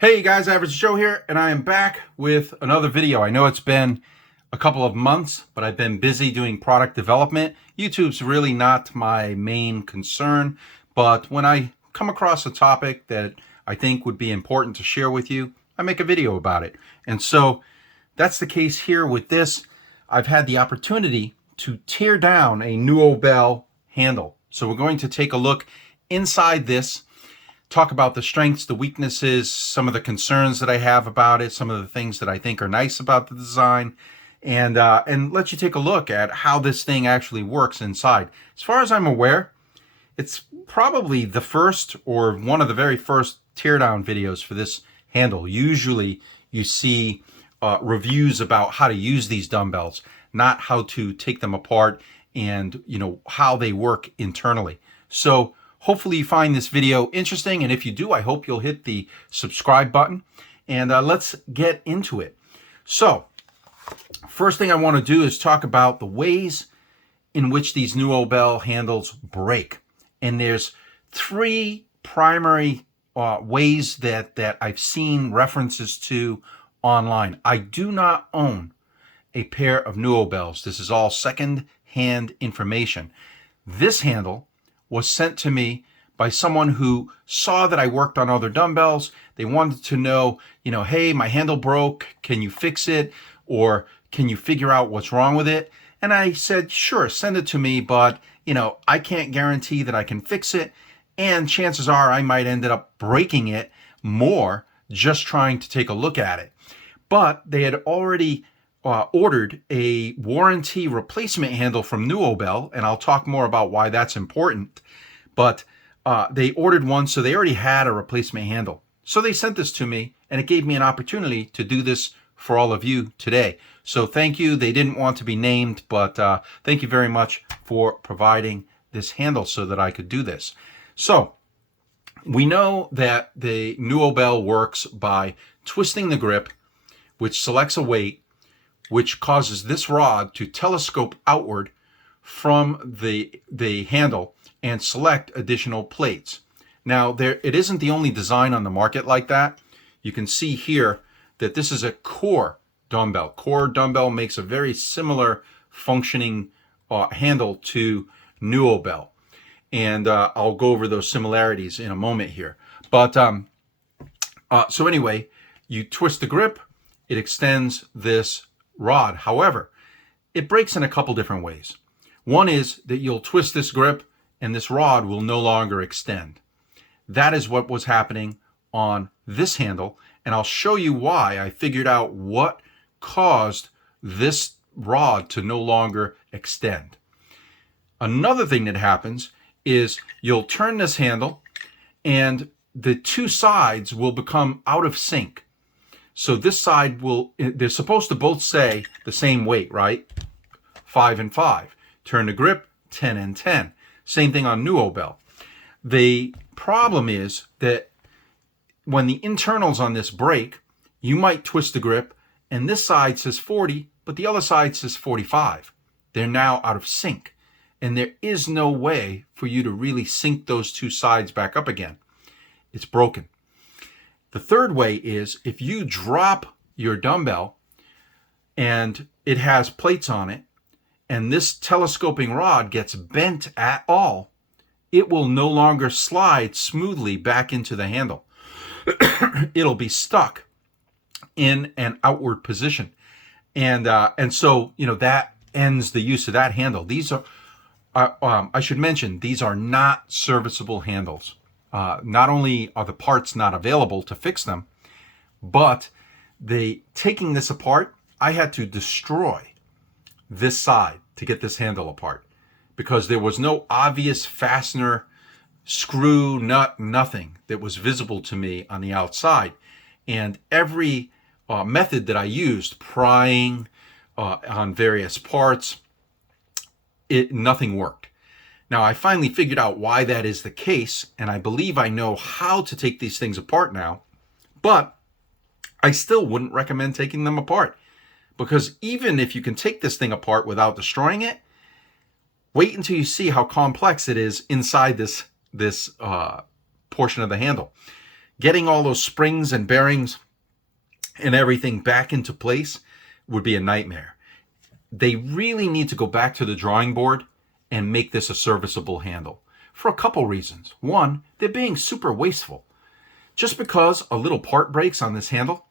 Hey guys, Average Joe here, and I am back with another video. I know it's been a couple of months, but I've been busy doing product development. YouTube's really not my main concern, but when I come across a topic that I think would be important to share with you, I make a video about it. And so that's the case here with this. I've had the opportunity to tear down a NÜOBELL handle. So we're going to take a look inside this, talk about the strengths, the weaknesses, some of the concerns that I have about it, some of the things that I think are nice about the design, and let you take a look at how this thing actually works inside. As far as I'm aware, it's probably the first or one of the very first teardown videos for this handle. Usually you see reviews about how to use these dumbbells, not how to take them apart and how they work internally. So hopefully you find this video interesting, and if you do, I hope you'll hit the subscribe button, and let's get into it. So first thing I want to do is talk about the ways in which these NÜOBELL handles break. And there's three primary ways that I've seen references to online. I do not own a pair of NÜOBELLs. This is all second-hand information. This handle was sent to me by someone who saw that I worked on other dumbbells. They wanted to know, hey, my handle broke. Can you fix it? Or can you figure out what's wrong with it? And I said, sure, send it to me, but I can't guarantee that I can fix it. And chances are I might end up breaking it more just trying to take a look at it. But they had already ordered a warranty replacement handle from NÜOBELL, and I'll talk more about why that's important. But they ordered one, so they already had a replacement handle. So they sent this to me, and it gave me an opportunity to do this for all of you today. So thank you. They didn't want to be named, but thank you very much for providing this handle so that I could do this. So we know that the NÜOBELL works by twisting the grip, which selects a weight, which causes this rod to telescope outward from the handle and select additional plates. Now, it isn't the only design on the market like that. You can see here that this is a core dumbbell. Core dumbbell makes a very similar functioning handle to NÜOBELL. And I'll go over those similarities in a moment here. But so anyway, you twist the grip, it extends this rod. However, it breaks in a couple different ways. One is that you'll twist this grip and this rod will no longer extend. That is what was happening on this handle, and I'll show you why. I figured out what caused this rod to no longer extend. Another thing that happens is you'll turn this handle and the two sides will become out of sync. So this side they're supposed to both say the same weight, right? 5 and 5. Turn the grip, 10 and 10. Same thing on NÜOBELL. The problem is that when the internals on this break, you might twist the grip and this side says 40, but the other side says 45. They're now out of sync. And there is no way for you to really sync those two sides back up again. It's broken. The third way is if you drop your dumbbell and it has plates on it and this telescoping rod gets bent at all, it will no longer slide smoothly back into the handle. It'll be stuck in an outward position. And so, that ends the use of that handle. These are, I should mention, these are not serviceable handles. Not only are the parts not available to fix them, but taking this apart, I had to destroy this side to get this handle apart because there was no obvious fastener, screw, nut, nothing that was visible to me on the outside. And every method that I used, prying on various parts, nothing worked. Now, I finally figured out why that is the case, and I believe I know how to take these things apart now, but I still wouldn't recommend taking them apart because even if you can take this thing apart without destroying it, wait until you see how complex it is inside this portion of the handle. getting all those springs and bearings and everything back into place would be a nightmare. They really need to go back to the drawing board and make this a serviceable handle for a couple reasons. One, they're being super wasteful. Just because a little part breaks on this handle,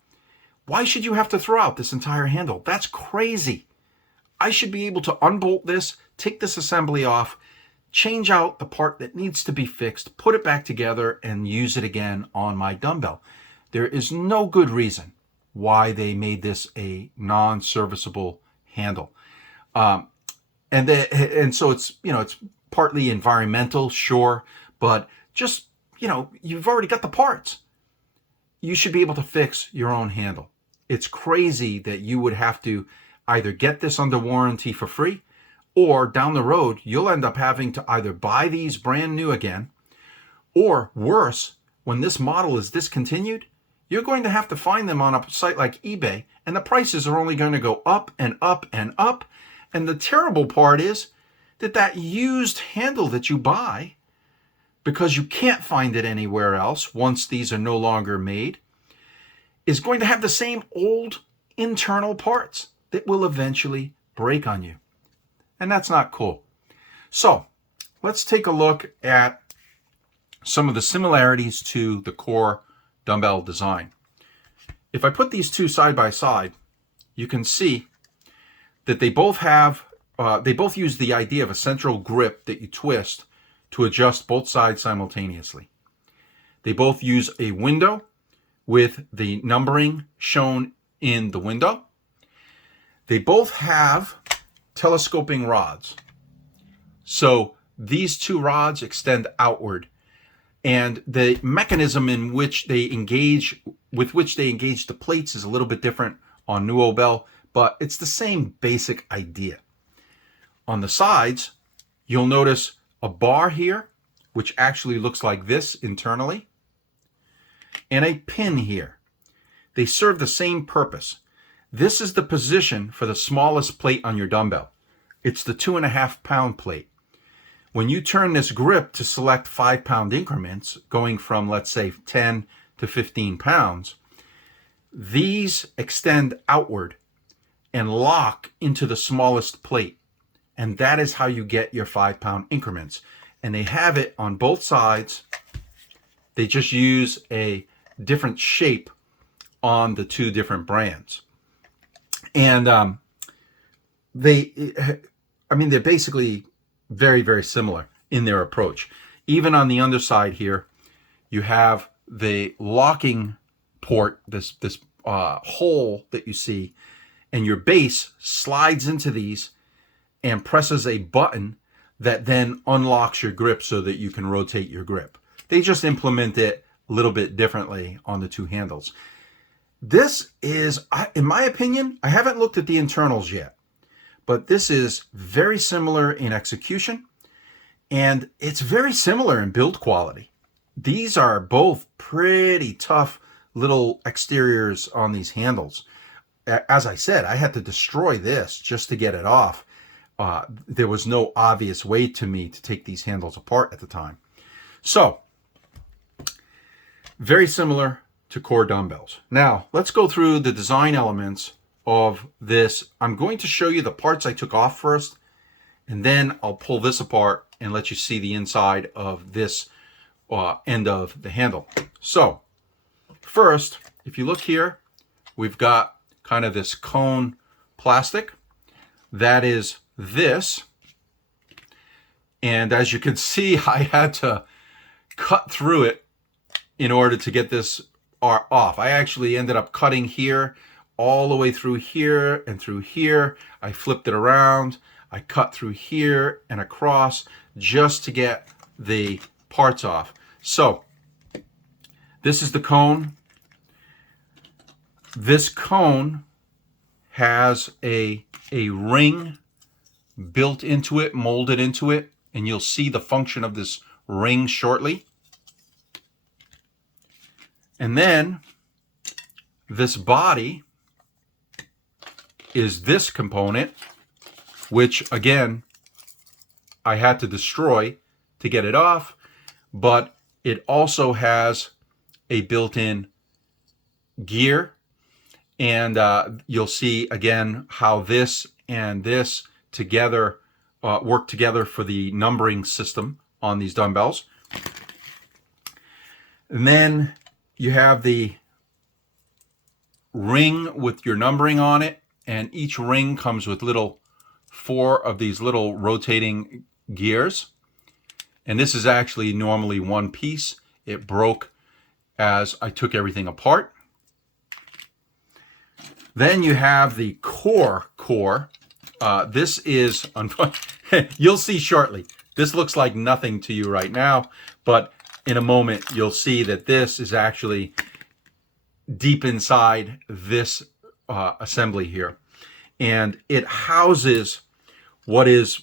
why should you have to throw out this entire handle? That's crazy. I should be able to unbolt this, take this assembly off, change out the part that needs to be fixed, put it back together, and use it again on my dumbbell. There is no good reason why they made this a non-serviceable handle. And so it's, it's partly environmental, sure, but just, you've already got the parts. You should be able to fix your own handle. It's crazy that you would have to either get this under warranty for free, or down the road, you'll end up having to either buy these brand new again, or worse, when this model is discontinued, you're going to have to find them on a site like eBay, and the prices are only going to go up and up and up. And the terrible part is that used handle that you buy, because you can't find it anywhere else once these are no longer made, is going to have the same old internal parts that will eventually break on you. And that's not cool. So let's take a look at some of the similarities to the core dumbbell design. If I put these two side by side, you can see that they both use the idea of a central grip that you twist to adjust both sides simultaneously. They both use a window with the numbering shown in the window. They both have telescoping rods. So these two rods extend outward, and the mechanism in which they engage, with which they engage the plates, is a little bit different on NÜOBELL, but it's the same basic idea. On the sides, you'll notice a bar here, which actually looks like this internally, and a pin here. They serve the same purpose. This is the position for the smallest plate on your dumbbell. It's the 2.5 pound plate. When you turn this grip to select 5 pound increments, going from, let's say, 10 to 15 pounds, these extend outward and lock into the smallest plate. And that is how you get your 5 pound increments. And they have it on both sides. They just use a different shape on the two different brands. And they're basically very, very similar in their approach. Even on the underside here, you have the locking port, this hole that you see, and your base slides into these and presses a button that then unlocks your grip so that you can rotate your grip. They just implement it a little bit differently on the two handles. This is, in my opinion, I haven't looked at the internals yet, but this is very similar in execution, and it's very similar in build quality. These are both pretty tough little exteriors on these handles. As I said, I had to destroy this just to get it off. There was no obvious way to me to take these handles apart at the time. So, very similar to core dumbbells. Now, let's go through the design elements of this. I'm going to show you the parts I took off first, and then I'll pull this apart and let you see the inside of this end of the handle. So, first, if you look here, we've got kind of this cone plastic. That is this. And as you can see, I had to cut through it in order to get this off. I actually ended up cutting here all the way through here and through here. I flipped it around. I cut through here and across just to get the parts off. So this is the cone. This cone has a ring built into it, molded into it, and you'll see the function of this ring shortly. And then this body is this component, which again, I had to destroy to get it off, but it also has a built-in gear, and you'll see again how this and this together work together for the numbering system on these dumbbells. And then you have the ring with your numbering on it, and each ring comes with 4 of these little rotating gears. And this is actually normally one piece. It broke as I took everything apart. Then you have the core. This is, you'll see shortly, this looks like nothing to you right now, but in a moment you'll see that this is actually deep inside this assembly here. And it houses what is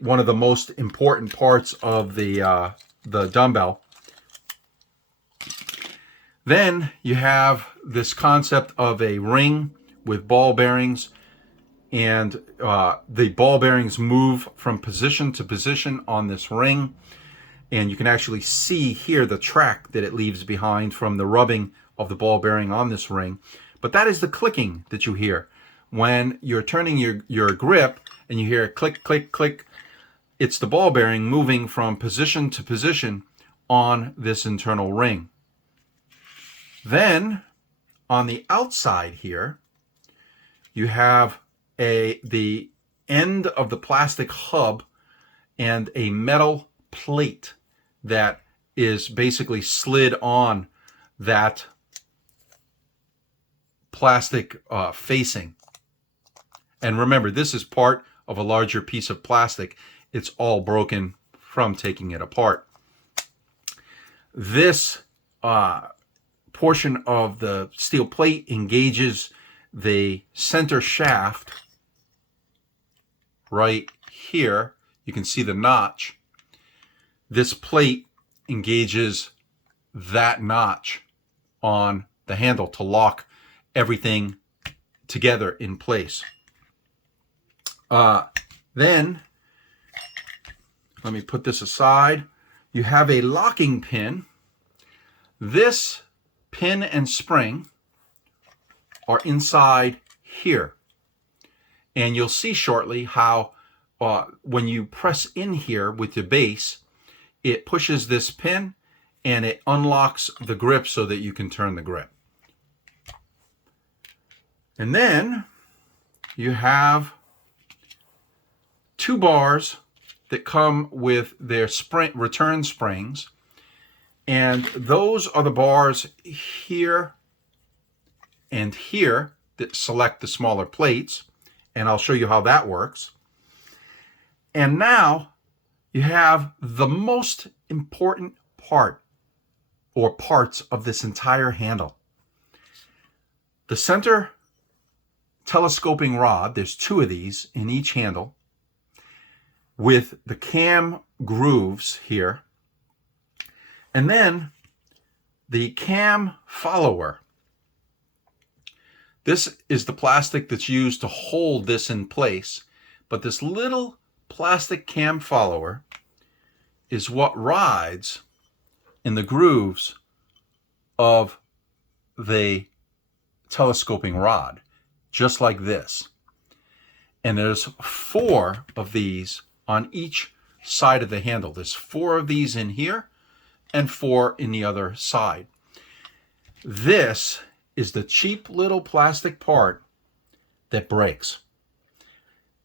one of the most important parts of the dumbbell. Then you have this concept of a ring with ball bearings, and the ball bearings move from position to position on this ring, and you can actually see here the track that it leaves behind from the rubbing of the ball bearing on this ring. But that is the clicking that you hear when you're turning your grip, and you hear click, click, click. It's the ball bearing moving from position to position on this internal ring. Then on the outside here, you have the end of the plastic hub and a metal plate that is basically slid on that plastic facing. And remember, this is part of a larger piece of plastic. It's all broken from taking it apart. This portion of the steel plate engages the center shaft right here. You can see the notch. This plate engages that notch on the handle to lock everything together in place. Then, let me put this aside. You have a locking pin. This pin and spring are inside here. And you'll see shortly how when you press in here with the base, it pushes this pin and it unlocks the grip so that you can turn the grip. And then you have 2 bars that come with their return springs, and those are the bars here and here that select the smaller plates, and I'll show you how that works. And now you have the most important part or parts of this entire handle. The center telescoping rod, there's 2 of these in each handle, with the cam grooves here, and then the cam follower. This is the plastic that's used to hold this in place, but this little plastic cam follower is what rides in the grooves of the telescoping rod, just like this. And there's 4 of these on each side of the handle. There's 4 of these in here and 4 in the other side. This is the cheap little plastic part that breaks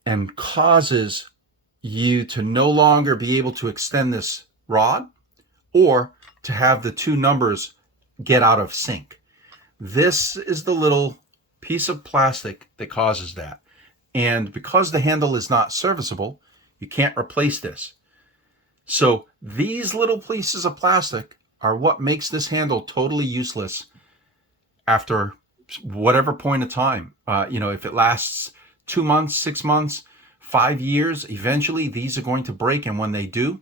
and causes you to no longer be able to extend this rod or to have the 2 numbers get out of sync. This is the little piece of plastic that causes that. And because the handle is not serviceable, you can't replace this. So these little pieces of plastic are what makes this handle totally useless after whatever point of time. If it lasts 2 months, 6 months, 5 years, eventually these are going to break. And when they do,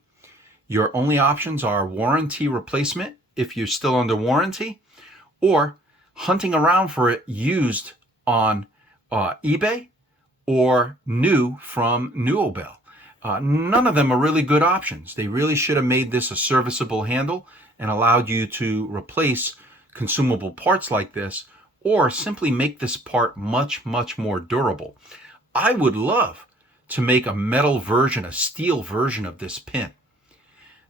your only options are warranty replacement if you're still under warranty, or hunting around for it used on eBay or new from NÜOBELL. None of them are really good options. They really should have made this a serviceable handle and allowed you to replace consumable parts like this, or simply make this part much, much more durable. I would love to make a metal version, a steel version of this pin.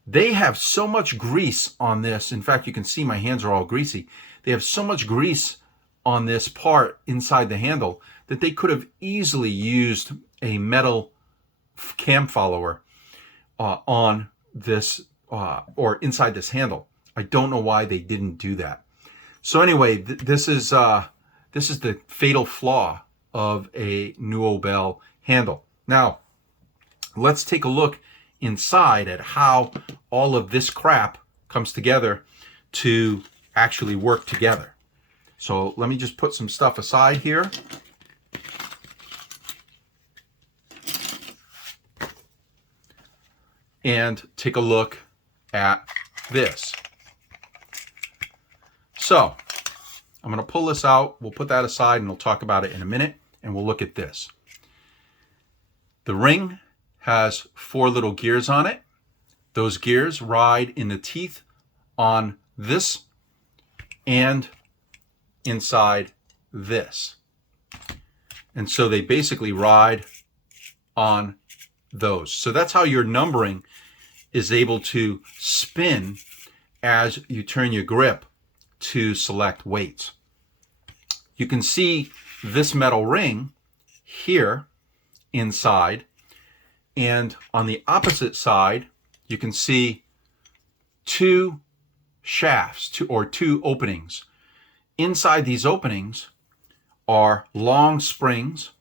They have so much grease on this. In fact, you can see my hands are all greasy. They have so much grease on this part inside the handle that they could have easily used a metal cam follower on this or inside this handle. I don't know why they didn't do that. So anyway, this is the fatal flaw of a NÜOBELL handle. Now, let's take a look inside at how all of this crap comes together to actually work together. So let me just put some stuff aside here. And take a look at this. So I'm going to pull this out. We'll put that aside and we'll talk about it in a minute. And we'll look at this. The ring has 4 little gears on it. Those gears ride in the teeth on this and inside this. And so they basically ride on those. So that's how your numbering is able to spin as you turn your grip to select weights. You can see this metal ring here inside, and on the opposite side you can see 2 shafts, 2 openings. Inside these openings are long springs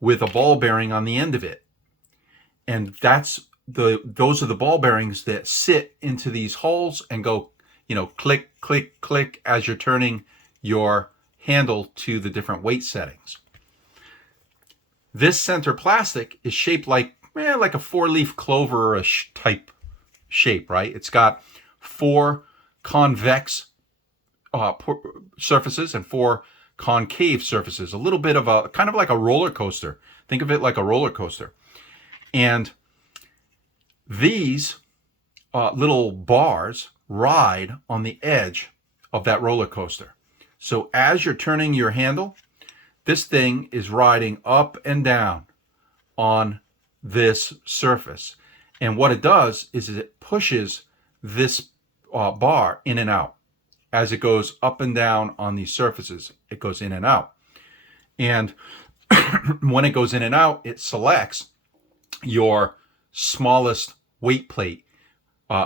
with a ball bearing on the end of it. And those are the ball bearings that sit into these holes and go, click, click, click as you're turning your handle to the different weight settings. This center plastic is shaped like a 4-leaf clover-ish type shape, right? It's got 4 convex surfaces and 4 concave surfaces. A little bit of a kind of like a roller coaster. Think of it like a roller coaster. And these little bars ride on the edge of that roller coaster. So as you're turning your handle, this thing is riding up and down on this surface. And what it does is it pushes this bar in and out. As it goes up and down on these surfaces, it goes in and out. And when it goes in and out, it selects your smallest weight plate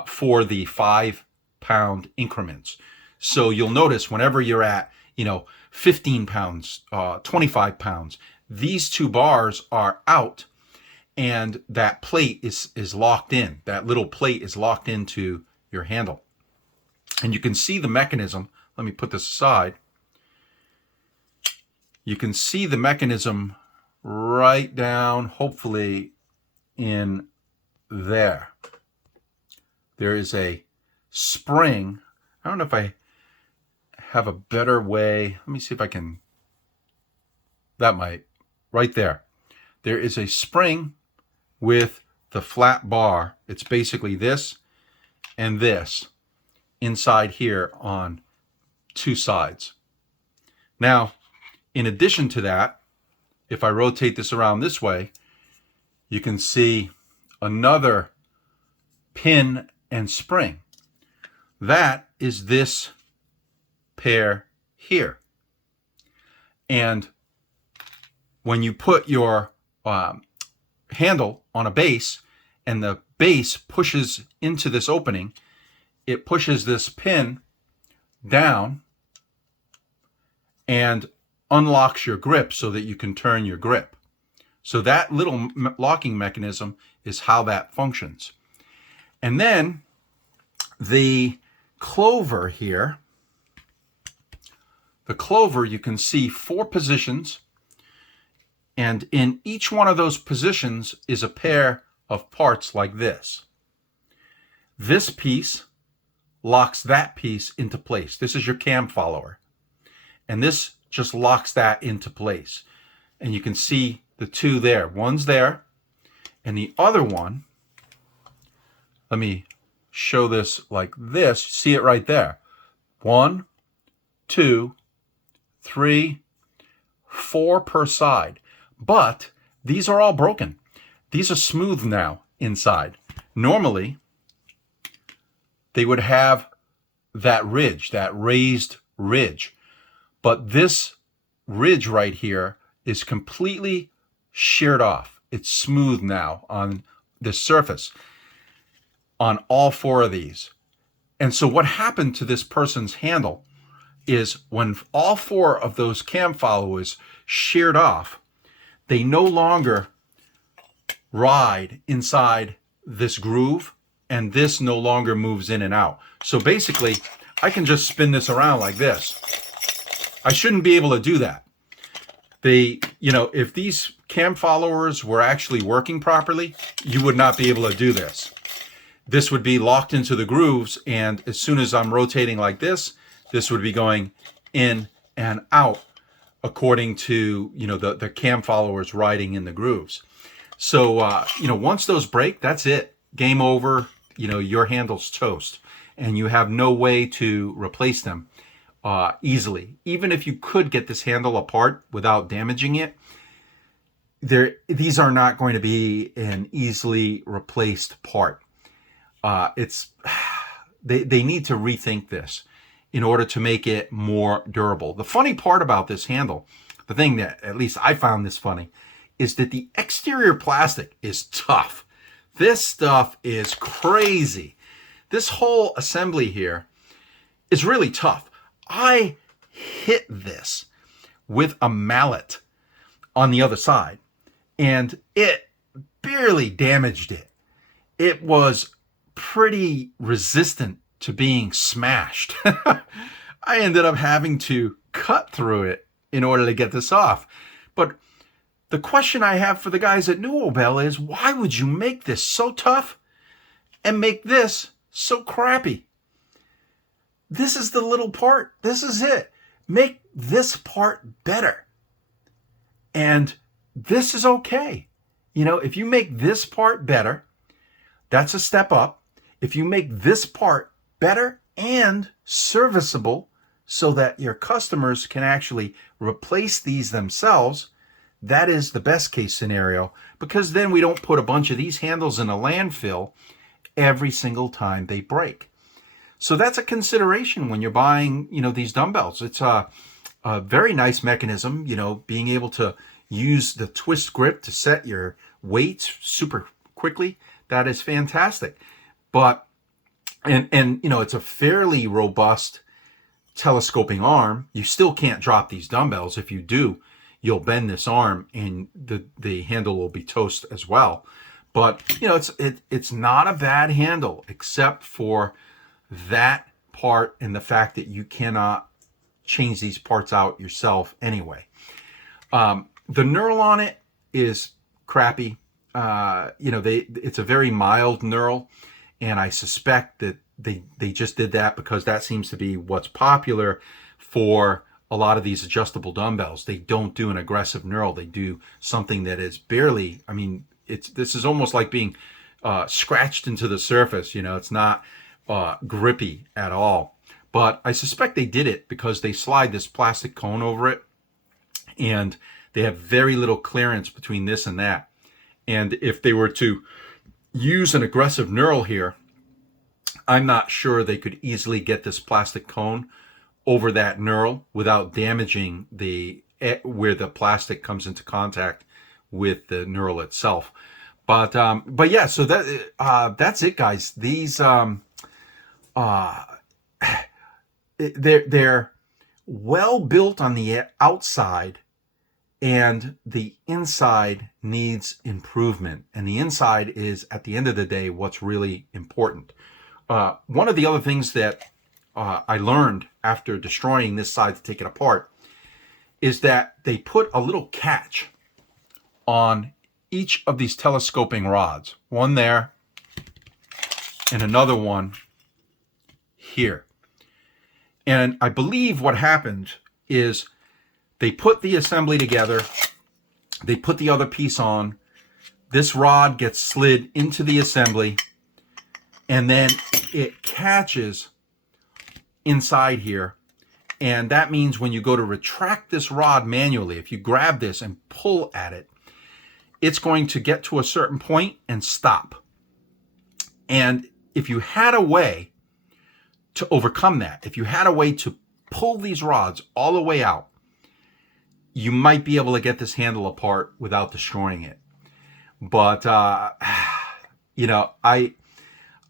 for the 5-pound increments. So you'll notice whenever you're at 15 pounds, 25 pounds, these 2 bars are out and that plate is locked in. That little plate is locked into your handle. And you can see the mechanism. Let me put this aside. You can see the mechanism right down, hopefully in there. There is a spring. I don't know if I have a better way. Let me see if I can. That might. Right there. There is a spring with the flat bar. It's basically this and this inside here on 2 sides. Now, in addition to that, if I rotate this around this way, you can see another pin and spring. That is this pair here. And when you put your handle on a base and the base pushes into this opening, it pushes this pin down and unlocks your grip so that you can turn your grip. So that little locking mechanism is how that functions. And then the clover here, you can see 4 positions, and in each one of those positions is a pair of parts like this. This piece locks that piece into place. This is your cam follower. And this just locks that into place. And you can see the 2 there. One's there, and the other one, let me show this like this. See it right there. 1, 2, 3, 4 per side. But these are all broken. These are smooth now inside. Normally, they would have that ridge, that raised ridge. But this ridge right here is completely sheared off. It's smooth now on this surface on all 4 of these. And so what happened to this person's handle is when all 4 of those cam followers sheared off, they no longer ride inside this groove, and this no longer moves in and out. So basically, I can just spin this around like this. I shouldn't be able to do that. If these cam followers were actually working properly, you would not be able to do this. This would be locked into the grooves, and as soon as I'm rotating like this would be going in and out according to, the cam followers riding in the grooves. So, once those break, that's it. Game over. Your handle's toast, and you have no way to replace them easily. Even if you could get this handle apart without damaging it, these are not going to be an easily replaced part. They need to rethink this in order to make it more durable. The funny part about this handle, the thing that at least I found this funny, is that the exterior plastic is tough. This stuff is crazy. This whole assembly here is really tough. I hit this with a mallet on the other side, and it barely damaged it. It was pretty resistant to being smashed. I ended up having to cut through it in order to get this off. But the question I have for the guys at NÜOBELL is, why would you make this so tough and make this so crappy? This is the little part. This is it. Make this part better. And this is okay. If you make this part better, that's a step up. If you make this part better and serviceable so that your customers can actually replace these themselves, that is the best case scenario, because then we don't put a bunch of these handles in a landfill every single time they break. So that's a consideration when you're buying, these dumbbells. It's a very nice mechanism, being able to use the twist grip to set your weights super quickly. That is fantastic. But, and it's a fairly robust telescoping arm. You still can't drop these dumbbells. If you do, you'll bend this arm and the handle will be toast as well. But, it's not a bad handle, except for that part and the fact that you cannot change these parts out yourself anyway. The knurl on it is crappy. It's a very mild knurl, and I suspect that they just did that because that seems to be what's popular for a lot of these adjustable dumbbells. They don't do an aggressive knurl. They do something that is barely, this is almost like being scratched into the surface. It's not grippy at all. But I suspect they did it because they slide this plastic cone over it, and they have very little clearance between this and that. And if they were to use an aggressive knurl here, I'm not sure they could easily get this plastic cone over that knurl without damaging where the plastic comes into contact with the knurl itself. But yeah, so that's it, guys. These they're well built on the outside, and the inside needs improvement. And the inside is, at the end of the day, what's really important. One of the other things that I learned after destroying this side to take it apart is that they put a little catch on each of these telescoping rods. One there and another one here. And I believe what happened is they put the assembly together, they put the other piece on, this rod gets slid into the assembly, and then it catches inside here. And that means when you go to retract this rod manually, if you grab this and pull at it, it's going to get to a certain point and stop. And if you had a way to overcome that, if you had a way to pull these rods all the way out, you might be able to get this handle apart without destroying it. But, you know, I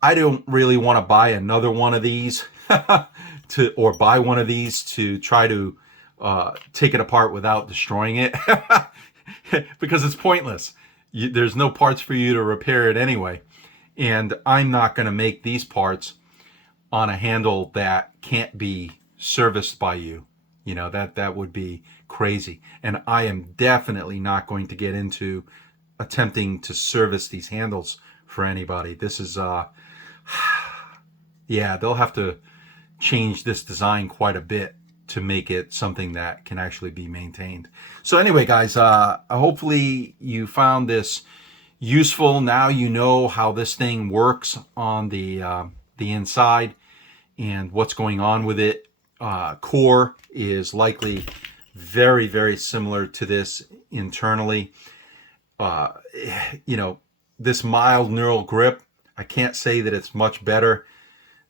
don't really want to buy another one of these or buy one of these to try to take it apart without destroying it because it's pointless. There's no parts for you to repair it anyway. And I'm not going to make these parts on a handle that can't be serviced by you. You know, that would be crazy. And I am definitely not going to get into attempting to service these handles for anybody. This is, yeah, they'll have to change this design quite a bit to make it something that can actually be maintained. So anyway, guys, hopefully you found this useful. Now you know how this thing works on the inside and what's going on with it. Core is likely very, very similar to this internally. You know, this mild neural grip, I can't say that it's much better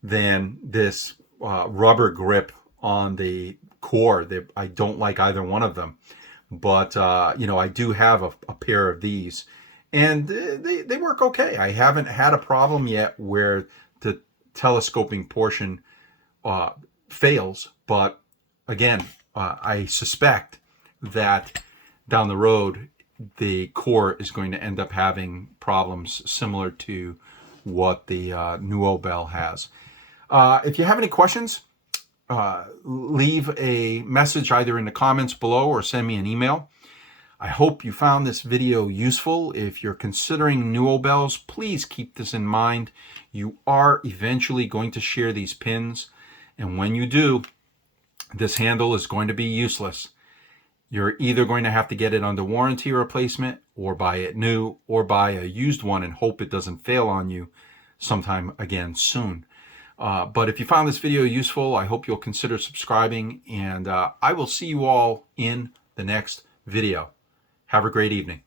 than this rubber grip on the core. I don't like either one of them, but you know, I do have a pair of these, and they work okay. I haven't had a problem yet where the telescoping portion fails, but again, I suspect that down the road the core is going to end up having problems similar to what the NÜOBELL has. If you have any questions, leave a message either in the comments below or send me an email. I hope you found this video useful. If you're considering NÜOBELLs, please keep this in mind. You are eventually going to shear these pins, and when you do, this handle is going to be useless. You're either going to have to get it under warranty replacement, or buy it new, or buy a used one and hope it doesn't fail on you sometime again soon. But if you found this video useful, I hope you'll consider subscribing, and I will see you all in the next video. Have a great evening.